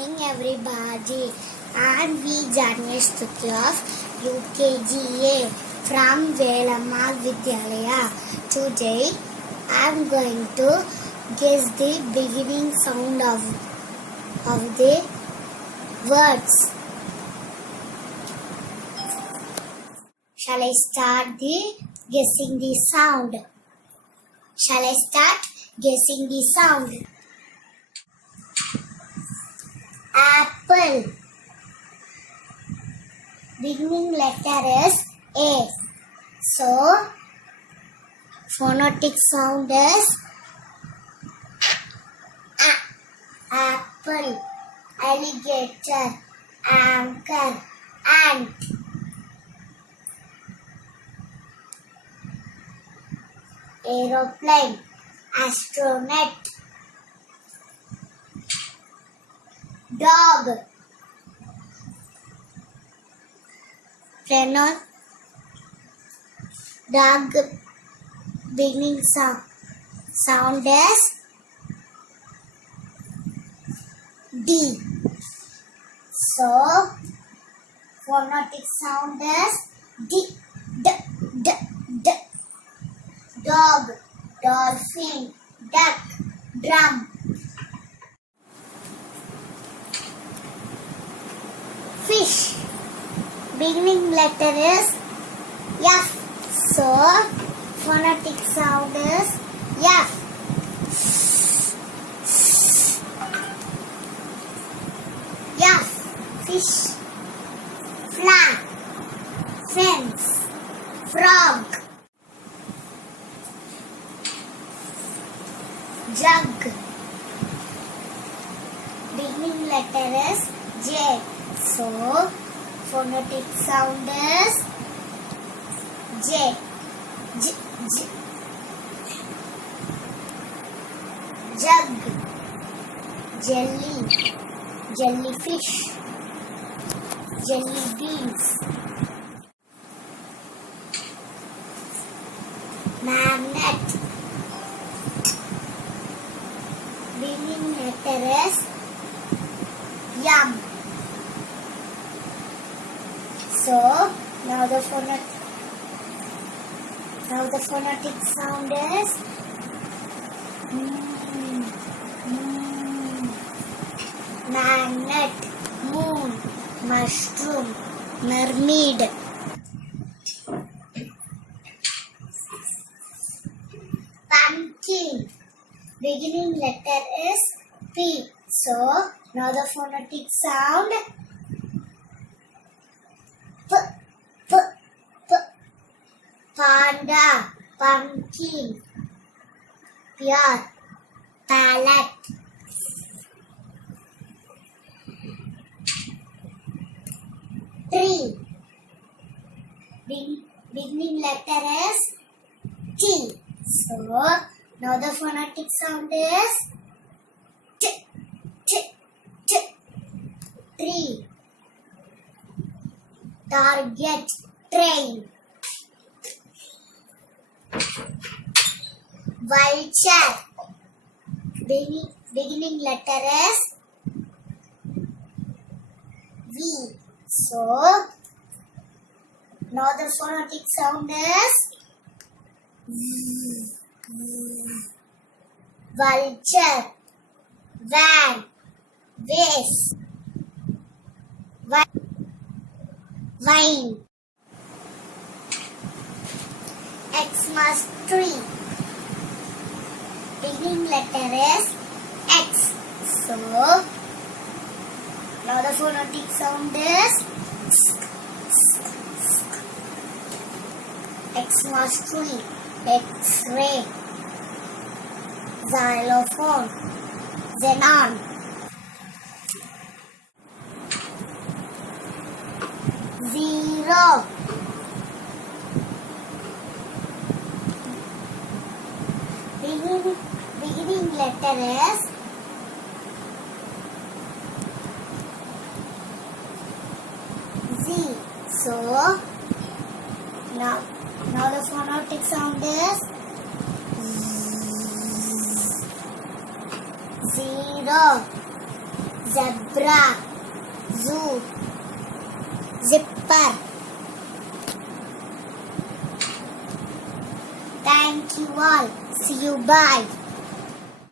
morning, everybody. I'm V. Janish Stuti of UKGA from Velamma Vidyalaya. Today, I'm going to guess the beginning sound of the words. Shall I start guessing the sound? Shall I start guessing the sound? Apple. Beginning letter is A. So, phonetic sound is A. Apple, alligator, anchor, ant. Aeroplane, astronaut. Dog. Dog beginning sound is D. So, phonetic sound is D. D. Dog, dolphin, duck, drum. Fish. Beginning letter is F. So, phonetic sound is F. F. Fish. Flag. Fence. Frog. Jug. Beginning letter is J. So, phonetic sound is J. Jug. Jelly. Jellyfish. Jelly beans. Magnet. Beginning letter is Yum. So, now the phonetic sound is magnet, moon, mushroom, mermaid. Pumpkin. Beginning letter is P. So, now the phonetic sound P. Panda, pumpkin, pear, palette. Tree. Beginning letter is T. So, now the phonetic sound is T. Tree. Target, train. Vulture. Beginning letter is V. So, now the phonetic sound is vulture, van, vase, vine. Xmas tree. Beginning letter is X. So, now the phonetic sound is Xmas tree, X-ray, xylophone, xenon. Zero. Beginning letter is Z. So, now the phonetic sound is zero. zebra, zoo, zipper. Thank you all. See you. Bye.